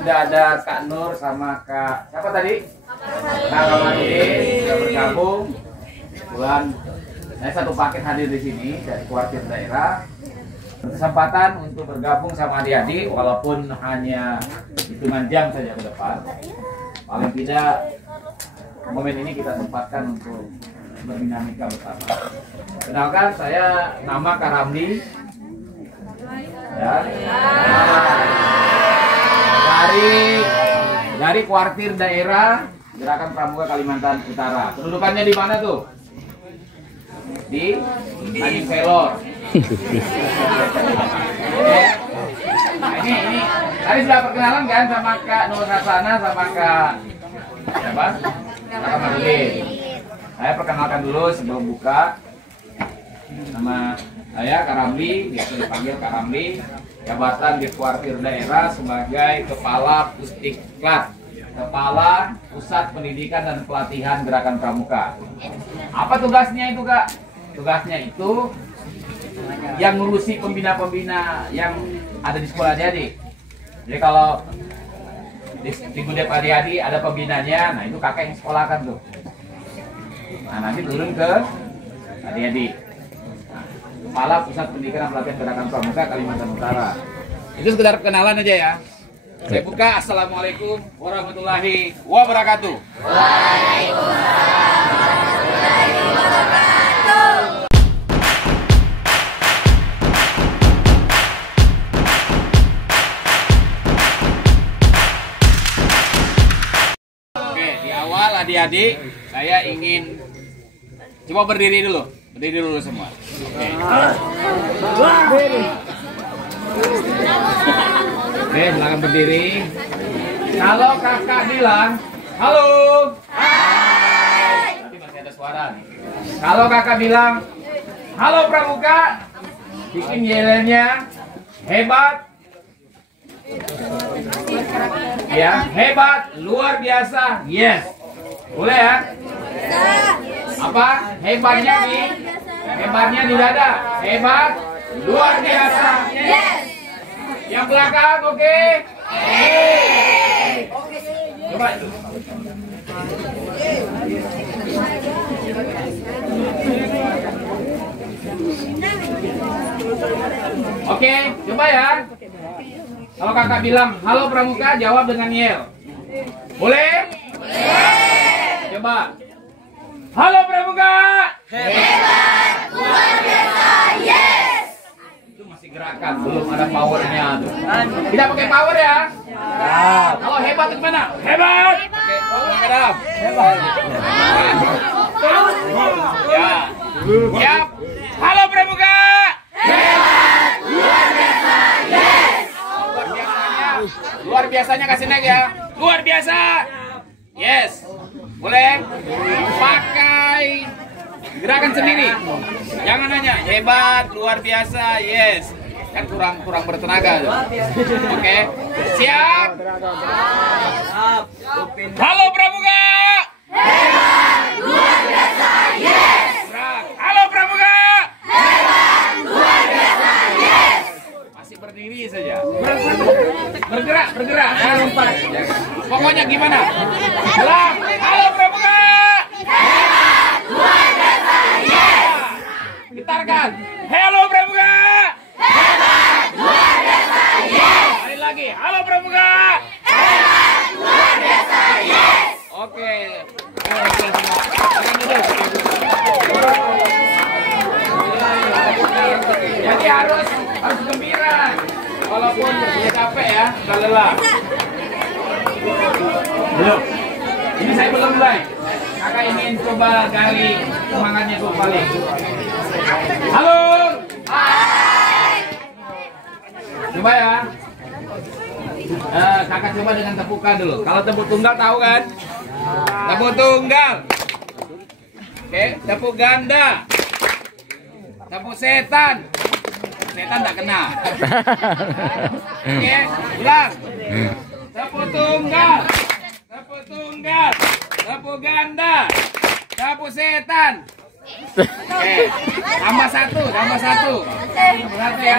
sudah ada Kak Nur sama Kak siapa tadi? Kak Kamarudin sudah bergabung. Kebetulan saya satu paket hadir di sini dari Kuartir Daerah. Kesempatan untuk bergabung sama adik-adik walaupun hanya hitungan jam saja ke depan. Paling tidak momen ini kita sempatkan untuk berdinamika bersama. Kenalkan, saya nama Kak Ramli. Ya. Dari Kuartir Daerah Gerakan Pramuka Kalimantan Utara. Kedudukannya di mana tuh? Di Tanjung Velor. Nah, ini tadi sudah perkenalan kan sama Kak Nur Hasana sama Kak siapa? Kak Kamarudin. Saya perkenalkan dulu sebelum buka. Nama saya Kak Ramli, biasa dipanggil Kak Ramli. Jabatan di Kuartir Daerah sebagai Kepala Pusdiklat, Kepala Pusat Pendidikan dan Pelatihan Gerakan Pramuka. Apa tugasnya itu, Kak? Tugasnya itu yang ngurusi pembina-pembina yang ada di sekolah adik-adik. Jadi kalau di Gudep adik-adik ada pembinanya, nah itu kakak yang sekolahkan tuh. Nah nanti turun ke adik-adik. Kepala Pusat Pendidikan dan Pelatihan Gerakan Pramuka Kalimantan Utara. Itu sekedar kenalan aja ya. Saya buka. Assalamualaikum warahmatullahi wabarakatuh. Waalaikumsalam warahmatullahi wabarakatuh. Oke, di awal adik-adik saya ingin coba berdiri dulu. Berdiri dulu semua. Oke. Oke, silakan berdiri. Kalau kakak bilang, halo. Hai. Tapi masih ada suara nih. Kalau kakak bilang, halo Pramuka, bikin yelnya hebat. Ya, hebat, luar biasa. Yes. Boleh ya? Apa? Hebatnya di dada. Hebat, luar biasa. Yes. Yang belakang, oke? Coba. Oke, coba ya. Kalau kakak bilang, halo Pramuka, jawab dengan yel. Boleh? Boleh. Coba. Halo Pramuka. Hebat, luar biasa, yes. Itu masih gerakan, belum ada powernya tuh. Tidak pakai power ya. Kalau hebat itu gimana? Hebat. Oke, hebat. Hebat. Ya. Siap. Halo Pramuka. Hebat, luar biasa, yes. Luar biasanya kasih naik ya. Luar biasa. Yes. Boleh pakai gerakan sendiri. Jangan hanya hebat, luar biasa, yes. Kan kurang bertenaga. Oke. Siap? Halo Pramuka. Hebat, luar biasa, yes. Halo Pramuka. Hebat, luar biasa, yes. Masih berdiri saja. Bergerak. Pokoknya gimana? Halo Pramuka. Hebat, luar biasa, yes. Gitarkan. Halo Pramuka. Hebat, luar biasa, yes. Sekali lagi. Halo Pramuka. Hebat, luar biasa, yes. Oke. Jadi harus gembira. Walaupun dia capek ya, nggak lelah. Belum. Ini saya belum mulai. Kakak ingin coba gali semangatnya tuh paling. Halo. Hai. Coba ya. Kakak coba dengan tepukan dulu. Kalau tepuk tunggal tahu kan? Tepuk tunggal. Oke, tepuk ganda. Tepuk setan. Setan tak kena. Oke, ulang. Tepuk tunggal. Tepuk tunggal. Tepuk ganda. Tepuk setan. Oke, tambah satu ya.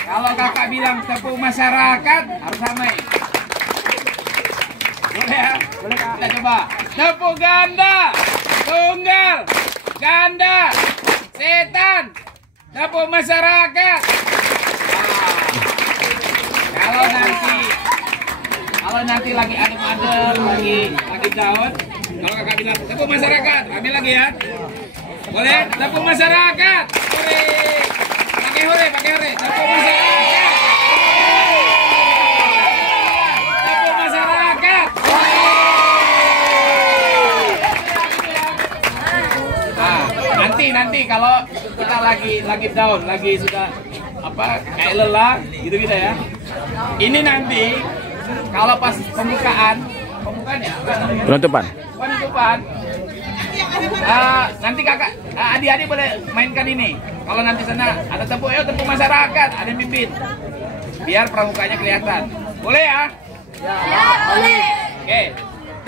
Kalau kakak bilang tepuk masyarakat harus sama. kita coba. Tepuk ganda, tunggal, ganda, setan, tepuk masyarakat. Kalau nanti lagi adem-adem, lagi down, kalau kakak bilang tepuk masyarakat, ambil lagi ya. Boleh? Tepuk masyarakat. Hore. Pakai hore. Tepuk masyarakat. Tepuk masyarakat. Nanti kalau kita lagi down, lagi sudah kayak lelah gitu ya. Ini nanti kalau pas pembukaan ya, penutupan. Nanti kakak, adik-adik boleh mainkan ini. Kalau nanti sana ada tepuk masyarakat, ada bibit, biar pramukanya kelihatan. Boleh ya? Ya, boleh. Oke,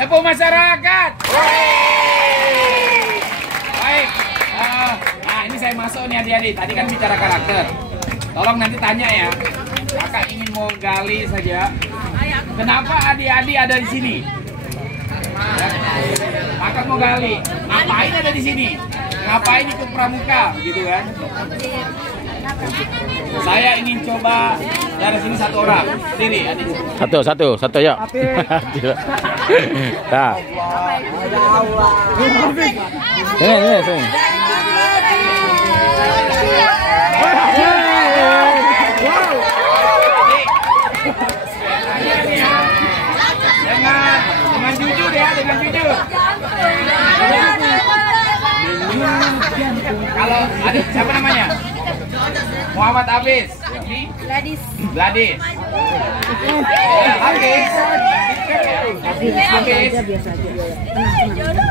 tepuk masyarakat. Baik. Nah ini saya masuk nih adik-adik. Tadi kan bicara karakter. Tolong nanti tanya ya. Kakak ingin mau gali saja. Kenapa adik-adik ada di sini? Kakak mau gali. Ngapain ada di sini? Ngapain ikut pramuka? Gitu kan? Saya ingin coba dari sini satu orang sendiri. Adik. Satu ya. Nah. Ini. Dengan jujur ya, dengan jujur. Kalau adik siapa namanya? Muhammad Hafiz. Gladys. Hafiz.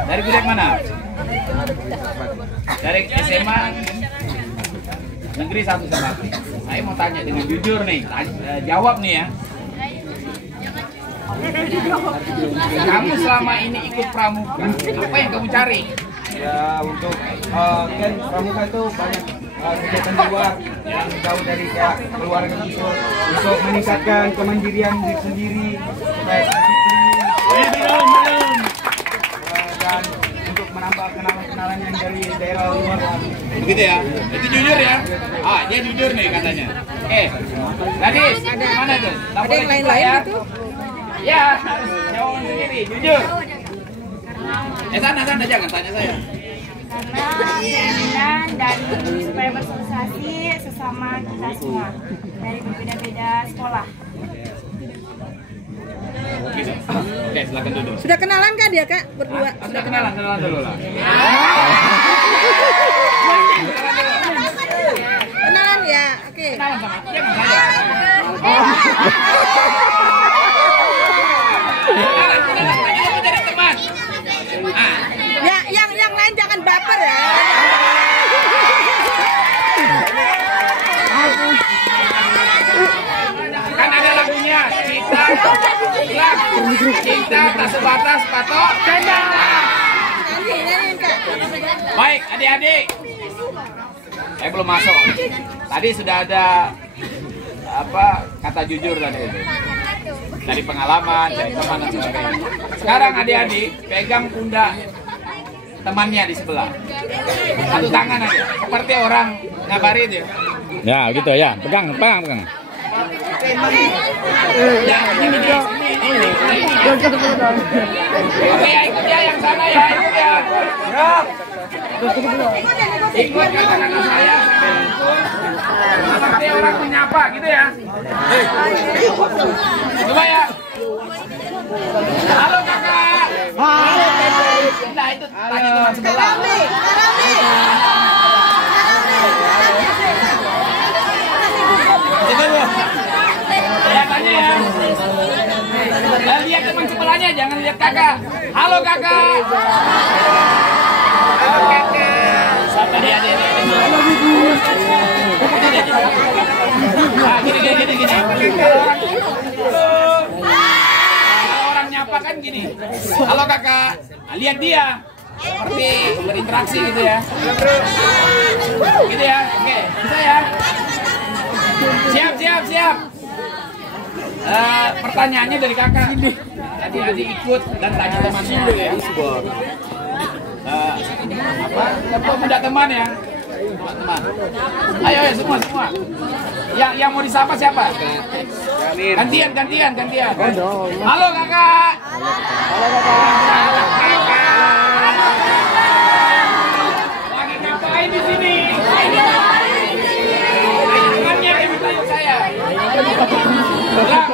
Dari kuliah mana? Dari SMA Negeri 1 Sabakti. Saya mau tanya dengan jujur nih, jawab nih ya. Kamu selama ini ikut pramuka, apa yang kamu cari? Ya untuk kan pramuka itu banyak kegiatan di luar yang jauh dari keluarga gitu, untuk meningkatkan kemandirian diri sendiri, dan untuk menambah kenalan-kenalan yang dari daerah luar. Begitu ya? Itu jujur ya? Dia jujur nih katanya. Gadis, mana tuh? Ada yang lain-lain ya? gitu? Ya, harus jawaban sendiri, jujur. Sana jangan tanya saya. Karena keinginan dan supaya bersosialisasi sesama kita semua dari berbeda-beda sekolah. Oke, silakan duduk. Sudah kenalan kan dia kak berdua? Sudah kenalan dulu lah. Kenalan ya, oke. Kenalan sama jangan saya. Kenalan jadi teman. Ya, yang lain jangan baper ya. Kan ada lagunya, cinta tak sebatas patok canda. Baik, adik-adik. Saya belum masuk. Tadi sudah ada kata jujur tadi itu. Dari pengalaman, dari teman dan sebagainya. Sekarang adik-adik pegang pundak temannya di sebelah. Satu tangan aja, seperti orang ngabarin ya. Ya, gitu ya. Pegang. Oke ya, ikut ya yang sana ya, ikut ya. Ikut kata-kata saya sampai ikut. Seperti orang menyapa gitu ya. Coba ya. Halo kakak. Halo. Nah itu tanya teman sebelah. Ya tanya ya. Lihat teman sebelahnya, jangan lihat kakak. Halo kakak. Halo kakak. Siapa dia? Gini. Kalau orang nyapa kan gini. Halo kakak. Lihat dia. Seperti berinteraksi gitu ya. Gitu ya. Oke, bisa ya. Siap. Pertanyaannya dari kakak. Adik-adik ikut dan tanya temannya. Apa? Tepuk muda teman ya. Teman. Ayo semua. Yang mau disapa siapa? Gantian. Halo kakak. Lagi ngapain di sini? Tangannya bertanya saya.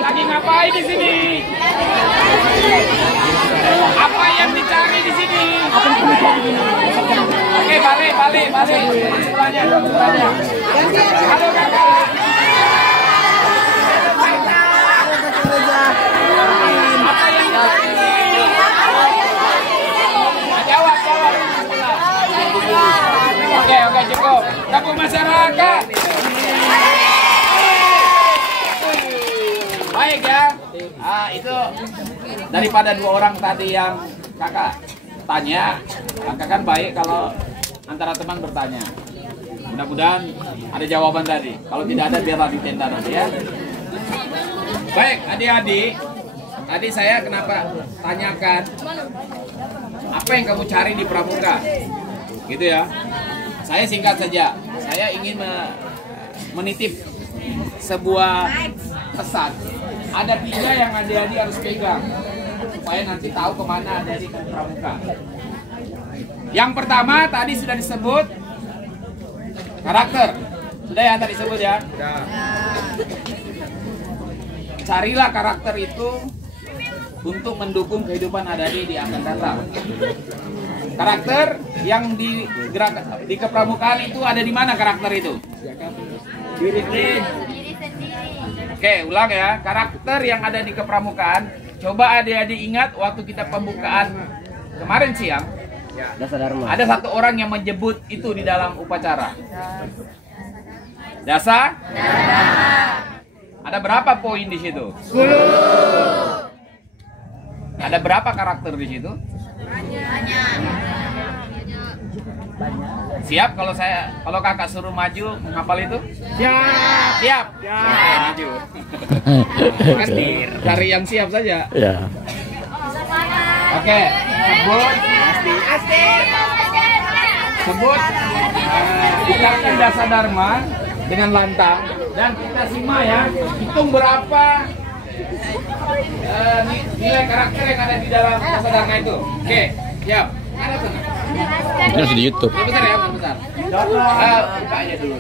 Lagi ngapain di sini? Apa yang dicari di sini? Oke, balik. Semuanya. Halo kakak. Apa yang dicari? Jawab. Oke, cukup. Kampung masyarakat. Baik ya. Itu daripada 2 orang tadi yang kakak tanya, kakak kan baik kalau antara teman bertanya. Mudah-mudahan ada jawaban tadi. Kalau tidak ada biarlah di tenda nanti ya. Baik, adik-adik. Tadi saya kenapa tanyakan apa yang kamu cari di pramuka? Gitu ya. Saya singkat saja. Saya ingin menitip sebuah pesan. Ada 3 yang adik-adik harus pegang supaya nanti tahu kemana adik-adik ke pramuka. Yang pertama tadi sudah disebut karakter. Sudah ya tadi disebut ya? Sudah. Carilah karakter itu untuk mendukung kehidupan adik-adik di akan datang. Karakter yang di kepramukaan itu ada di mana karakter itu? Oke, ulang ya. Karakter yang ada di kepramukaan. Coba adik-adik ingat waktu kita pembukaan kemarin siang. Ada 1 orang yang menyebut itu di dalam upacara. Dasa? Ada berapa poin di situ? 10. Ada berapa karakter di situ? Siap kalau kakak suruh maju menghafal itu? Siap. Maju. Kan cari yang siap saja. Ya. Oke. Sebut ucapkan dasa dharma dengan lantang dan kita simak ya. Hitung berapa nilai karakter yang ada di dalam dasa dharma itu. Oke, siap. Ada sana. Ini masih di YouTube. Yang besar ya, yang besar. Buka aja dulu.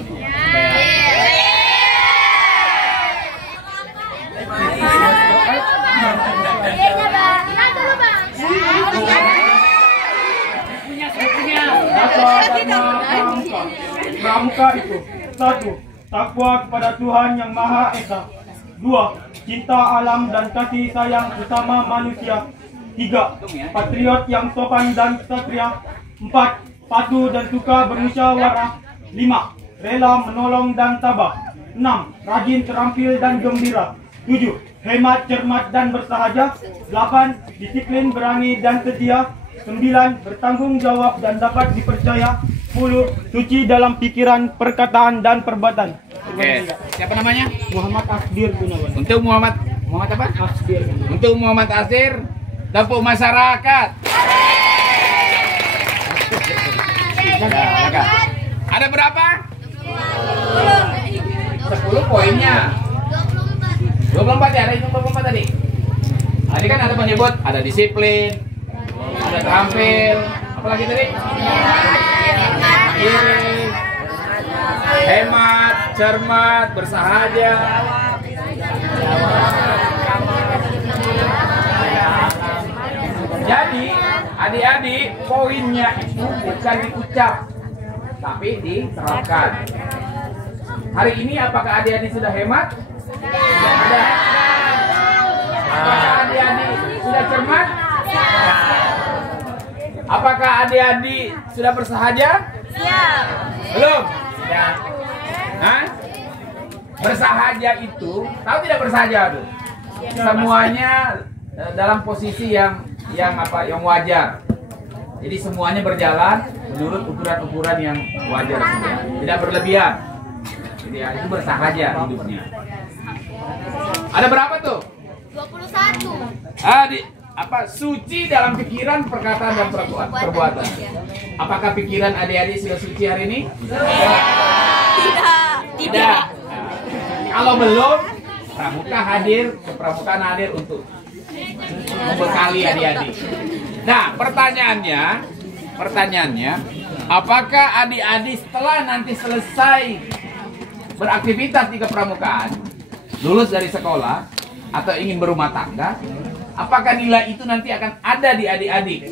Pramuka itu 1. Takwa kepada Tuhan Yang Maha Esa. 2. Cinta alam dan kasih sayang sesama manusia. 3. Patriot yang sopan dan kesatria. 4. Patuh dan suka bermusyawarah. 5. Rela menolong dan tabah. 6. Rajin, terampil dan gembira. 7. Hemat, cermat dan bersahaja. 8. Disiplin, berani dan setia. 9. Bertanggung jawab dan dapat dipercaya. 10. Suci dalam pikiran, perkataan dan perbuatan. Oke, siapa namanya? Muhammad Asdir Gunawan. Untuk Muhammad apa? Asdir. Untuk Muhammad Asdir, dapur masyarakat. Ada berapa? 10 poinnya. 24 ya, ada itu 24 tadi. Tadi kan ada menyebut, ada disiplin, ada terampil, apalagi tadi? Hemat, cermat, bersahaja. Jadi, adik-adik, poinnya itu bukan diucap, tapi diterapkan. Hari ini apakah adik-adik sudah hemat? Sudah. Apakah adik-adik sudah cermat? Apakah adik-adik sudah bersahaja? Siap. Belum? Hah? Bersahaja itu, tahu tidak bersahaja tuh? Semuanya dalam posisi yang wajar. Jadi semuanya berjalan menurut ukuran-ukuran yang wajar saja, tidak berlebihan. Jadi itu bersahaja hidupnya. Ada berapa tuh? 21. Suci dalam pikiran, perkataan, dan perbuatan. Apakah pikiran adik-adik sudah suci hari ini? Tidak. Kalau belum, pramuka hadir, kepramukaan hadir untuk membekali adik-adik. Nah, pertanyaannya, apakah adik-adik setelah nanti selesai beraktivitas di kepramukaan, lulus dari sekolah atau ingin berumah tangga, apakah nilai itu nanti akan ada di adik-adik?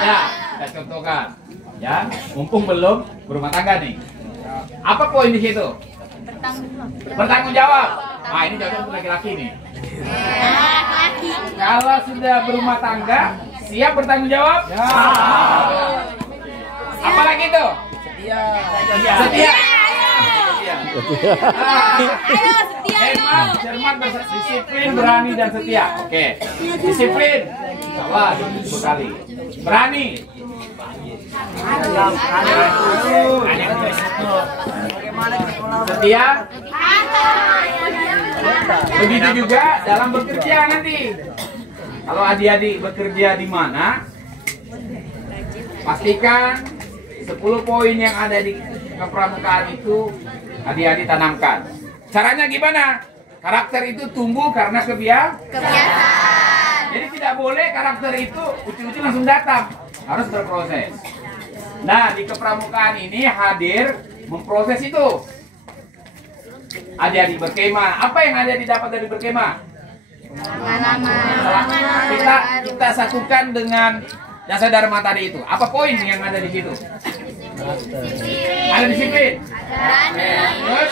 Ya, kita contohkan. Ya, mumpung belum berumah tangga nih. Apa poin di situ? Bertanggung jawab. Nah, ini cocok untuk laki-laki nih. Kalau sudah berumah tangga, siap bertanggung jawab? Ya. Apalagi itu? Setia. Cermat, disiplin, berani, dan setia. Oke. Disiplin. Salah, sekali. Berani. Setia. Begitu juga dalam bekerja nanti. Kalau adik-adik bekerja di mana, pastikan 10 poin yang ada di kepramukaan itu adik-adik tanamkan. Caranya gimana? Karakter itu tumbuh karena kebiasaan. Jadi tidak boleh karakter itu uji-uji langsung datang, harus berproses. Nah, di kepramukaan ini hadir memproses itu. Adik-adik berkemah, apa yang ada didapat dari berkemah? Kita satukan dengan jasa dharma tadi itu. Apa poin yang ada di situ? Ada disiplin. Terus?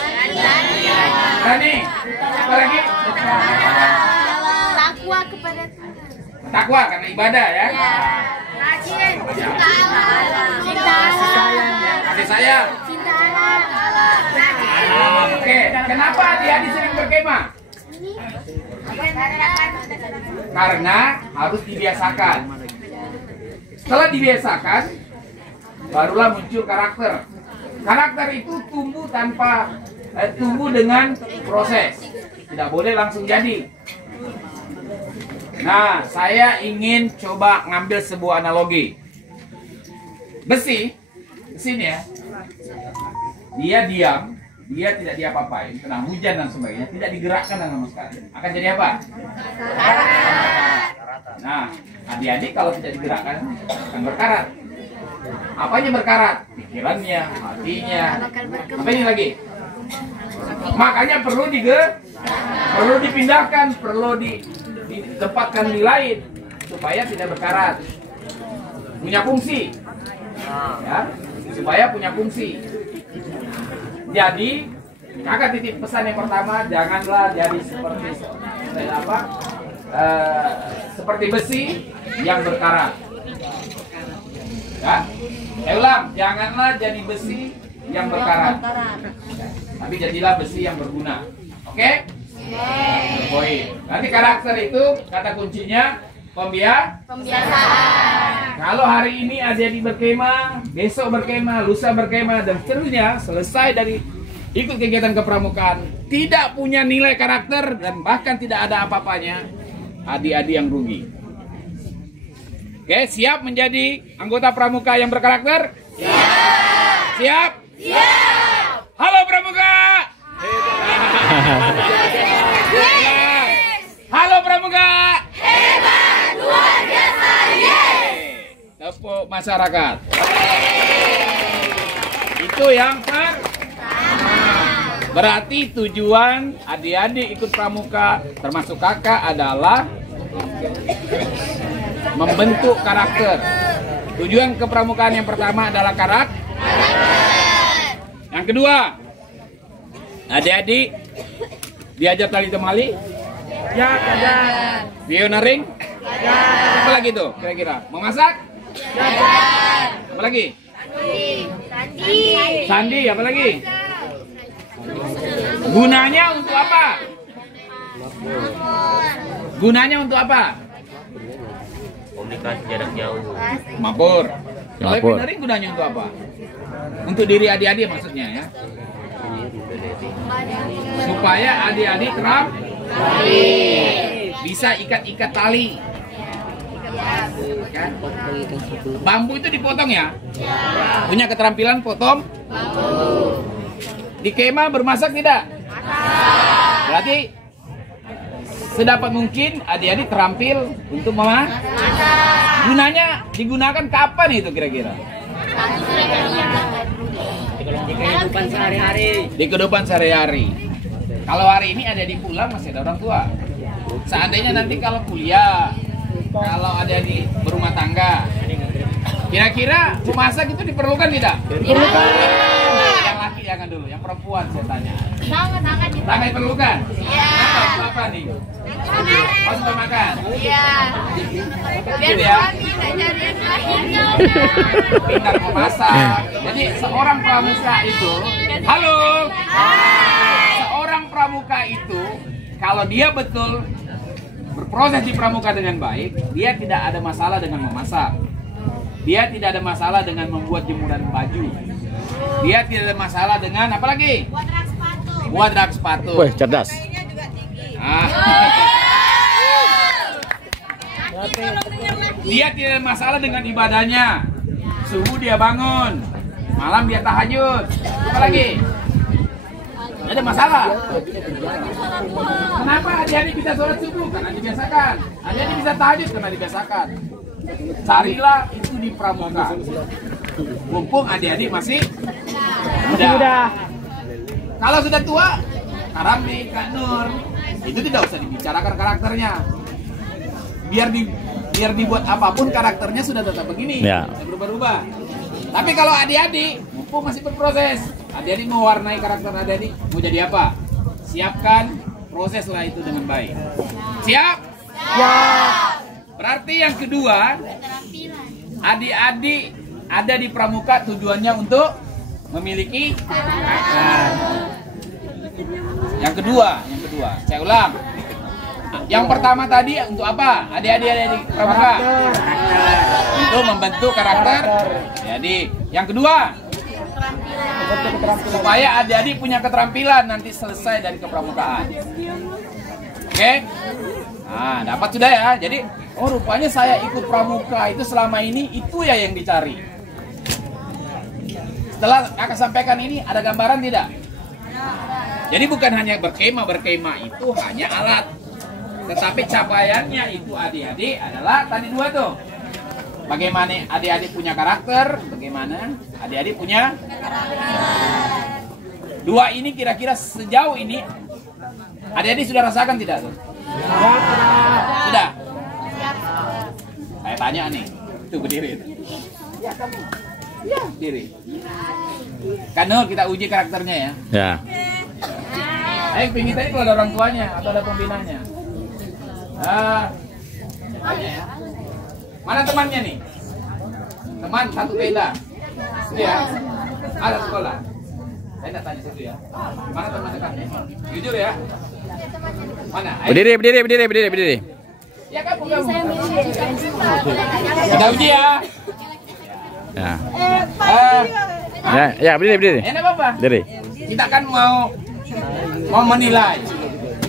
Berani. Apa lagi? Takwa karena ibadah ya. Kasih sayang. Oke, kenapa adik-adik sering berkemah? Karena harus dibiasakan. Setelah dibiasakan, barulah muncul karakter. Karakter itu tumbuh dengan proses. Tidak boleh langsung jadi. Nah, saya ingin coba ngambil sebuah analogi. Besi nih ya. Dia diam, dia tidak diapa-apain, kena hujan dan sebagainya, tidak digerakkan sama sekali. Akan jadi apa? Nah, adik-adik kalau tidak digerakkan akan berkarat. Apanya berkarat? Pikirannya, hatinya. Apa ini lagi? Makanya perlu dipindahkan, perlu ditempatkan di lain supaya tidak berkarat. Punya fungsi. Ya, supaya punya fungsi. Jadi, kakak titip pesan yang pertama, janganlah jadi seperti besi yang berkarat. Ya, saya ulang, janganlah jadi besi yang berkarat. Tapi jadilah besi yang berguna. Oke? Poin. Nanti karakter itu kata kuncinya pembiasaan. Kalau hari ini adik-adik berkemah, besok berkemah, lusa berkemah, dan seterusnya, selesai dari ikut kegiatan kepramukaan, tidak punya nilai karakter dan bahkan tidak ada apa-apanya, adik-adik yang rugi. Oke, siap menjadi anggota pramuka yang berkarakter? Siap. Siap? Siap. Halo pramuka. Halo pramuka. Hebat, luar biasa. Tepuk masyarakat. Itu yang berarti tujuan adik-adik ikut pramuka termasuk kakak adalah membentuk karakter. Tujuan kepramukaan yang pertama adalah karakter. Yang kedua, adik-adik diajar tali temali? Ya, ada. Pioneering? Ya. Apa lagi tuh kira-kira? Memasak? Ya. Apa lagi? Sandi, apa lagi? Gunanya untuk apa? Gunanya untuk apa? Komunikasi jarak jauh. Mabur. Kalau pioneering gunanya untuk apa? Untuk diri adik-adik maksudnya ya. Supaya adik-adik bisa ikat-ikat tali. Kan? Bambu itu dipotong ya? Punya keterampilan potong bambu. Di kemah bermasak tidak? Berarti sedapat mungkin adik-adik terampil untuk memasak. Gunanya digunakan kapan itu kira-kira? Di kehidupan sehari-hari. Di kehidupan sehari-hari. Kalau hari ini ada di pulang masih ada orang tua. Seandainya nanti kalau kuliah, kalau ada di berumah tangga, kira-kira memasak itu diperlukan tidak? Diperlukan. Yang laki jangan dulu, yang perempuan saya tanya. Sangat diperlukan. Iya. Apa nih? Oh, suka makan. Iya. Biar suami ngajarin lahirnya. Pintar memasak. Jadi seorang pramuka itu, halo. Seorang pramuka itu, kalau dia betul berproses di pramuka dengan baik, dia tidak ada masalah dengan memasak. Dia tidak ada masalah dengan membuat jemuran baju. Dia tidak ada masalah dengan apa lagi? Buat rak sepatu. Wih, cerdas. Dia tidak ada masalah dengan ibadahnya. Subuh dia bangun, malam dia tahajud. Apa lagi? Tidak ada masalah. Kenapa adik-adik bisa sholat subuh? Karena dibiasakan. Adik-adik bisa tahajud karena dibiasakan. Carilah itu di pramuka. Mumpung adik-adik masih muda. Kalau sudah tua, Karam nih Kak Nur, itu tidak usah dibicarakan karakternya. Biar dibuat apapun karakternya sudah tetap begini, tidak berubah-ubah. Tapi kalau adik-adik, mumpung masih berproses, adik-adik mau warnai karakter adik-adik, mau jadi apa? Siapkan, proseslah itu dengan baik. Siap? Siap. Berarti yang kedua, adik-adik ada di pramuka tujuannya untuk memiliki karakter. Yang kedua, saya ulang. Yang pertama tadi untuk apa? Adik-adik ada di pramuka untuk membentuk karakter. Jadi, yang kedua, supaya adik-adik punya keterampilan nanti selesai dari kepramukaan. Oke? Nah, dapat sudah ya. Jadi, oh rupanya saya ikut pramuka itu selama ini itu ya yang dicari. Setelah kakak sampaikan ini, ada gambaran tidak? Jadi bukan hanya berkemah itu hanya alat. Tetapi capaiannya itu adik-adik adalah tadi dua tuh. Bagaimana adik-adik punya karakter, bagaimana adik-adik punya dua ini kira-kira sejauh ini adik-adik sudah rasakan tidak tuh? Sudah? Saya tanya nih, itu berdiri itu. Ya kamu. Ya, berdiri. Kan Nur, kita uji karakternya ya. Ya. Ayo pingin tadi kalau ada orang tuanya atau ada pembinanya. Tanya ya. Mana temannya nih? Teman satu beda. Ya. Ada sekolah. Saya tidak tanya situ ya. Mana teman dekatnya? Jujur ya. Mana? Ayo. Berdiri. Ya kamu. Kita uji ya. Ya, berdiri. Enak apa? Berdiri. Kita kan mau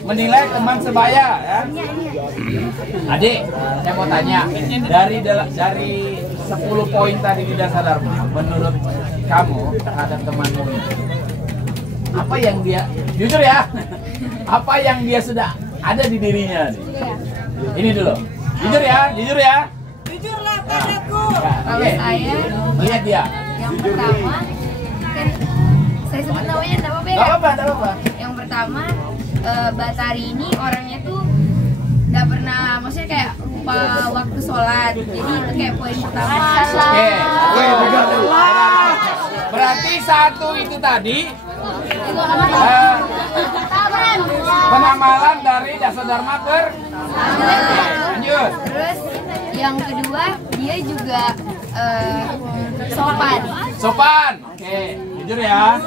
menilai teman sebaya ya. Adik, saya mau tanya dari 10 poin tadi di dasar Dharma, menurut kamu terhadap temanmu ini, apa yang dia jujur ya? Apa yang dia sudah ada di dirinya nih? Ini dulu. Jujur ya. Jujurlah padaku. Kalau saya Lihat dia. yang pertama kan saya sebut namanya enggak apa-apa ya. Enggak apa-apa. Yang pertama Batari ini orangnya tuh enggak pernah, maksudnya kayak lupa waktu sholat. Jadi itu kayak poin pertama. Oke. Berarti satu itu tadi penamalan dari dasar Dharma lanjut. Terus yang kedua dia juga sopan. Oke, jujur ya.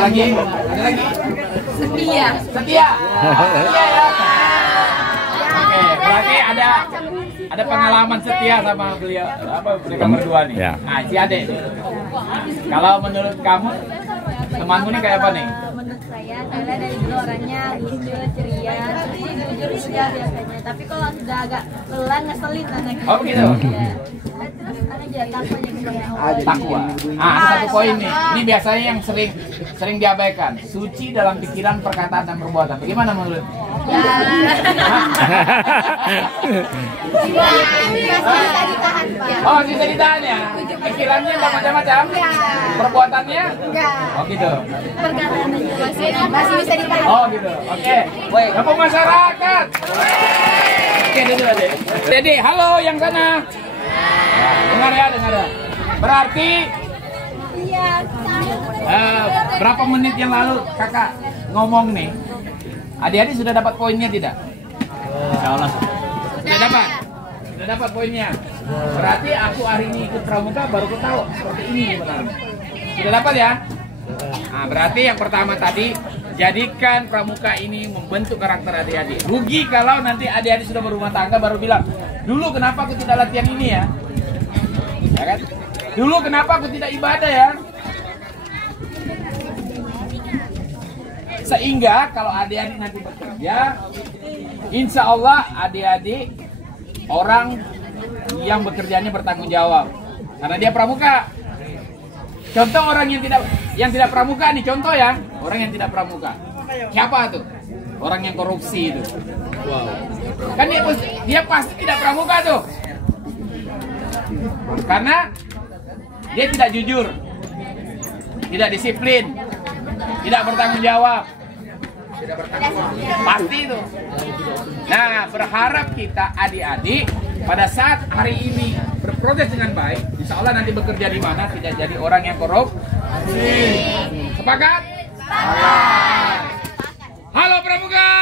Lagi, ada lagi. Setia. Setia ya. Oke, berarti ada pengalaman setia sama beliau mereka berdua nih. Ya. Nah, si Ade. Kalau menurut kamu Temanmu nih kayak apa nih? Menurut saya Thailand dari dulu orangnya lucu, ceria, jujur setia biasanya. Tapi kalau sudah agak lelah ngeselin anaknya. Oh begitu. Ya. Terus aja takutnya kepada Allah. Takwa. Ada satu poin nih. Ini biasanya yang sering diabaikan. Suci dalam pikiran, perkataan dan perbuatan. Bagaimana menurut? Ya. Masih bisa ditahan, Pak. Oh, bisa ditahan ya. Pikirannya macam-macam. Perbuatannya? Enggak. Oh gitu. Perkataan juga masih bisa ditahan. Oh gitu. Oke. Kampung masyarakat. Oke, duduk aja. Jadi, halo yang sana. Dengar ya, dengar ya. Berarti Iya. berapa menit yang lalu kakak ngomong nih, adik-adik sudah dapat poinnya tidak? Insya Allah. Sudah dapat poinnya. Berarti aku hari ini ikut pramuka baru tahu seperti ini sebenarnya. Sudah dapat ya? Nah, berarti yang pertama tadi, jadikan pramuka ini membentuk karakter adik-adik. Rugi kalau nanti adik-adik sudah berumah tangga baru bilang, dulu kenapa aku tidak latihan ini ya? Ya kan? Dulu kenapa aku tidak ibadah ya? Sehingga kalau adik-adik nanti bekerja, insya Allah adik-adik orang yang bekerjanya bertanggung jawab, karena dia pramuka. Contoh orang yang tidak pramuka nih, contoh ya, orang yang tidak pramuka. Siapa tuh? Orang yang korupsi itu. Wow. Kan dia pasti tidak pramuka tuh. Karena dia tidak jujur, tidak disiplin, tidak bertanggung jawab. Pasti itu. Nah, berharap kita adik-adik pada saat hari ini berproses dengan baik, insya Allah nanti bekerja di mana tidak jadi orang yang korup. Sepakat? Halo pramuka.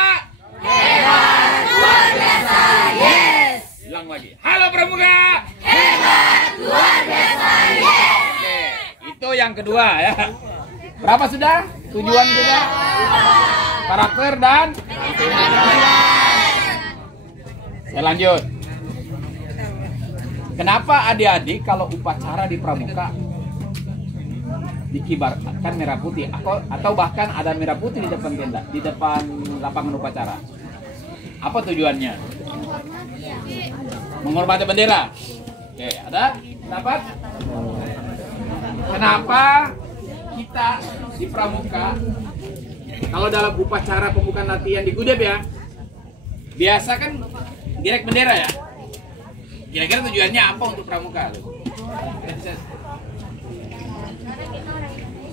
Hebat, luar biasa, yes. Ulang lagi. Halo pramuka. Hebat, luar biasa, yes. Oke, itu yang kedua ya. Berapa sudah? Tujuan kita? Karakter dan saya lanjut. Kenapa adik-adik kalau upacara di pramuka dikibarkan merah putih atau bahkan ada merah putih di depan tenda, di depan lapangan upacara? Apa tujuannya? Menghormati bendera. Oke, ada pendapat? Kenapa kita di pramuka kalau dalam upacara pembukaan latihan di Gudeb ya, biasa kan direk bendera ya. Kira-kira tujuannya apa untuk pramuka?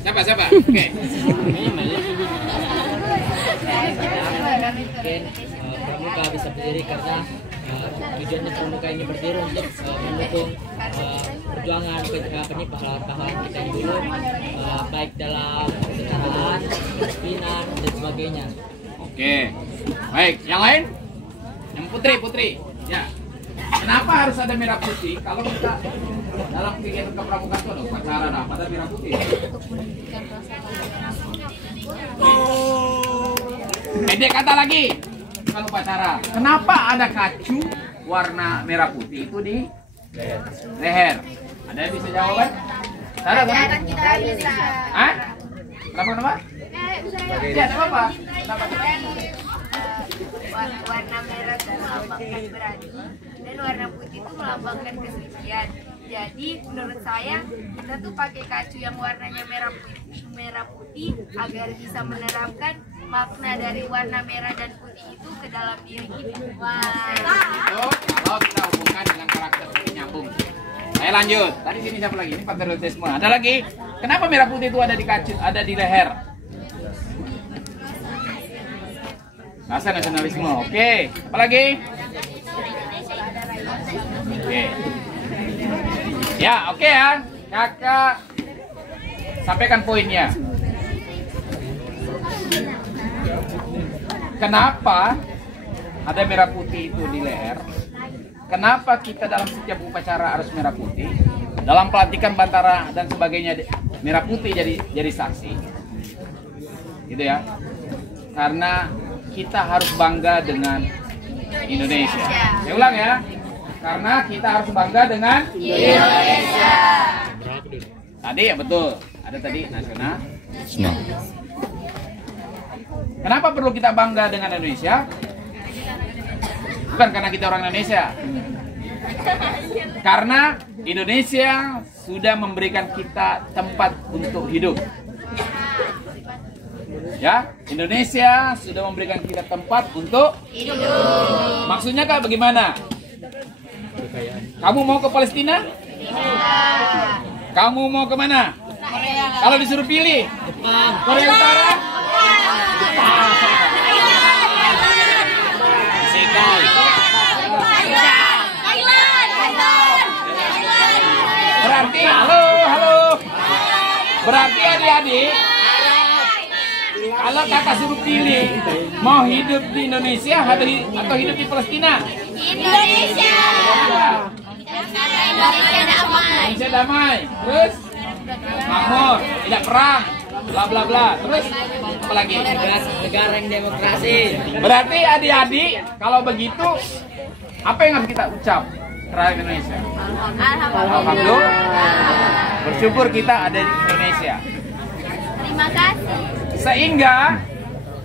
Siapa? Oke. Pramuka bisa berdiri karena tujuannya pramuka ini berdiri untuk mendukung perjuangan pahlawan-pahlawan kita yang dulu, baik dalam kenegaraan, kepemimpinan dan sebagainya. Oke, baik. Yang lain? Yang Putri. Ya. Kenapa harus ada merah putih? Kalau kita dalam kegiatan kepramukaan itu ada upacara, ada merah putih. Pendek kata lagi, bukan upacara. Kenapa ada kacu warna merah putih itu di leher? Ada yang bisa jawaban? Ada kan? Kita bisa. Hah? Kenapa? Ya, ada apa? Kenapa? Warna merah itu melambangkan berani dan warna putih itu melambangkan kesucian. Jadi menurut saya kita tuh pakai kacu yang warnanya merah putih agar bisa menerapkan makna dari warna merah dan putih itu ke dalam diri kita. Itu kalau kita hubungkan dengan karakter nyambung. Saya lanjut. Tadi sini siapa lagi? Ini patriotisme. Ada lagi. Kenapa merah putih itu ada di kacu, ada di leher? Rasa nasionalisme. Oke. Apa lagi? Oke. Ya, oke ya. Kakak sampaikan poinnya. Kenapa ada merah putih itu di leher? Kenapa kita dalam setiap upacara harus merah putih? Dalam pelantikan bantara dan sebagainya merah putih jadi saksi. Gitu ya. Karena kita harus bangga dengan Indonesia. Saya ulang ya. Karena kita harus bangga dengan Indonesia. Tadi ya betul. Ada tadi nasional, Senang. Kenapa perlu kita bangga dengan Indonesia? Bukan karena kita orang Indonesia. Karena Indonesia sudah memberikan kita tempat untuk hidup. Ya, Indonesia sudah memberikan kita tempat untuk hidup. Maksudnya Kak bagaimana? Kamu mau ke Palestina? Kamu mau kemana? Kalau disuruh pilih, Korea Utara? Berarti, halo. Berarti adik-adik, kalau kakak suruh pilih, mau hidup di Indonesia atau hidup di Palestina? Indonesia. Indonesia damai. Terus makmur, tidak perang, bla bla bla. Terus apa lagi? Negara yang demokrasi. Berarti adik-adik, kalau begitu apa yang harus kita ucap terhadap Indonesia? Alhamdulillah. Bersyukur kita ada di Indonesia. Terima kasih. Sehingga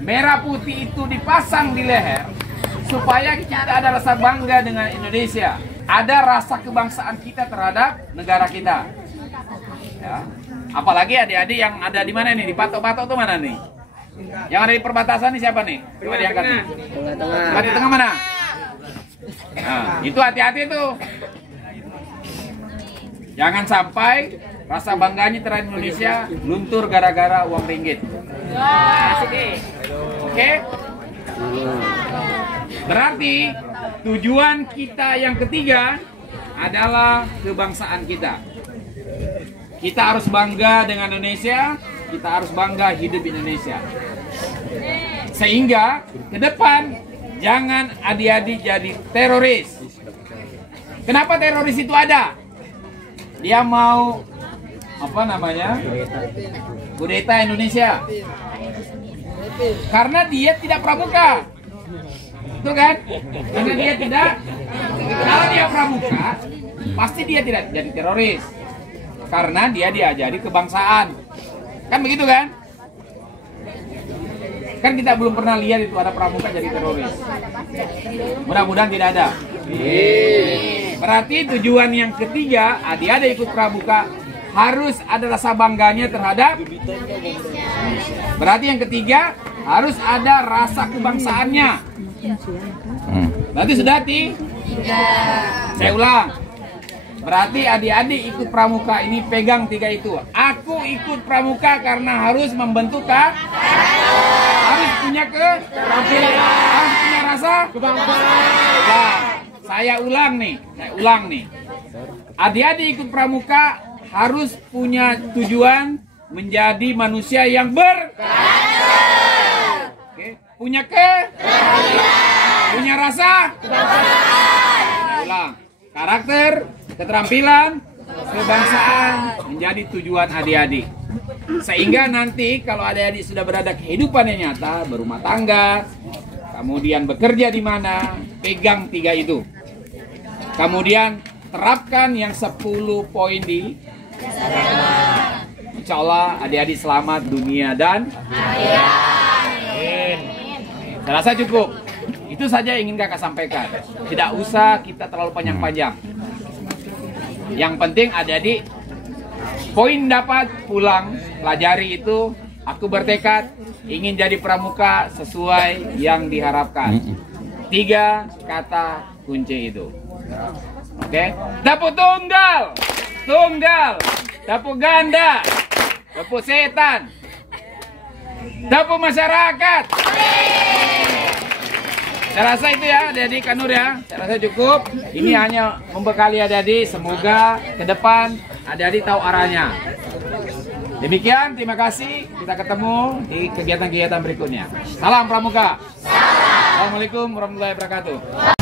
merah putih itu dipasang di leher supaya kita ada rasa bangga dengan Indonesia. Ada rasa kebangsaan kita terhadap negara kita. Ya. Apalagi adik-adik yang ada di mana nih? Di patok-patok tuh mana nih? Yang ada di perbatasan nih siapa nih? Coba diangkat nih. Tengah. Di tengah mana? Nah, itu hati-hati tuh. Jangan sampai rasa bangganya terhadap Indonesia luntur gara-gara uang ringgit. Oke? Berarti tujuan kita yang ketiga adalah kebangsaan kita. Kita harus bangga dengan Indonesia, kita harus bangga hidup Indonesia. Sehingga ke depan jangan adik-adik jadi teroris. Kenapa teroris itu ada? Dia mau kudeta Indonesia. Karena dia tidak pramuka. Betul kan? Karena dia tidak. Kalau dia pramuka, pasti dia tidak jadi teroris. Karena dia diajari kebangsaan. Kan begitu kan? Kan kita belum pernah lihat itu ada pramuka jadi teroris. Mudah-mudahan tidak ada. Berarti tujuan yang ketiga, adik-adik ikut pramuka harus ada rasa bangganya terhadap Indonesia. Berarti yang ketiga harus ada rasa kebangsaannya. Berarti sudah Saya ulang. Berarti adik-adik ikut pramuka ini pegang 3 itu. Aku ikut pramuka karena harus membentuk harus punya keterampilan, harus punya rasa kebangsaan. Saya ulang nih. Adik-adik ikut pramuka harus punya tujuan menjadi manusia yang punya punya rasa ulang. Karakter, keterampilan, kebangsaan menjadi tujuan adik-adik. Sehingga nanti kalau adik-adik sudah berada kehidupan yang nyata, berumah tangga, kemudian bekerja di mana, pegang 3 itu. Kemudian terapkan yang 10 poin di insya Allah adik-adik selamat dunia dan akhirat. Saya rasa cukup. Itu saja yang ingin kakak sampaikan. Tidak usah kita terlalu panjang-panjang. Yang penting adik-adik poin dapat pulang pelajari itu. Aku bertekad ingin jadi pramuka sesuai yang diharapkan. 3 kata kunci itu. Oke, dapur tunggal, dapur ganda, dapur setan, dapur masyarakat. Saya rasa itu ya adik-adik Kanur ya. Saya rasa cukup. Ini hanya membekali adik-adik. Semoga ke depan adik-adik tahu arahnya. Demikian, terima kasih. Kita ketemu di kegiatan-kegiatan berikutnya. Salam pramuka. Assalamualaikum warahmatullahi wabarakatuh.